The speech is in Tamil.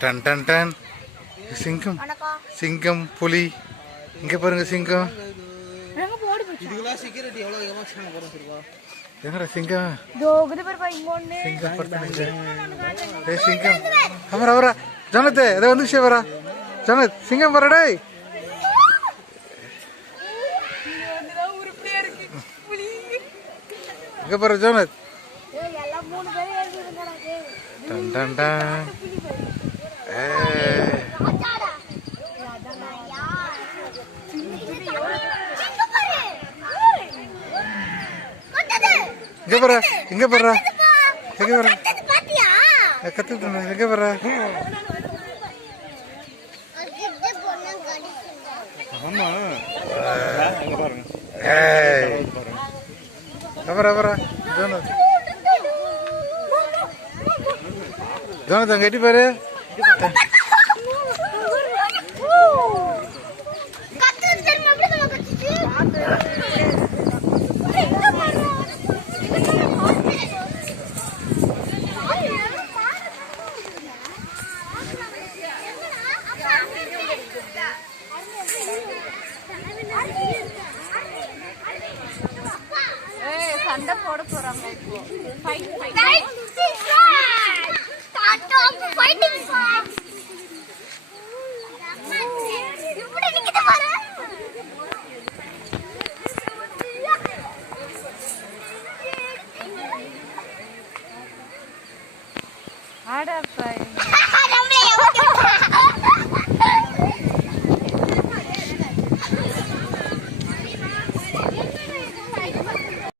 Done done done. சிங்கம் சிங்கம் புலி இங்க பாருங்க சிங்கம். எங்கடா சிங்கம்? சிங்கம் சிங்கம் அவரா அவரா ஜனத்தே அதை வந்து சேவரா ஜனத் சிங்கம் வரடே. இங்க பாரு ஜனத். Done done done. இங்க பாரு இங்க பாரு எங்க பாரு கத்துட்டு எங்க பாரு. ஆமா எங்க பாருங்க. ஏய் அவரா அவரா ஜோனத் ஜோனத் அங்க எட்டி பாரு. சண்டை போட போறாங்க இப்போ. ஆடா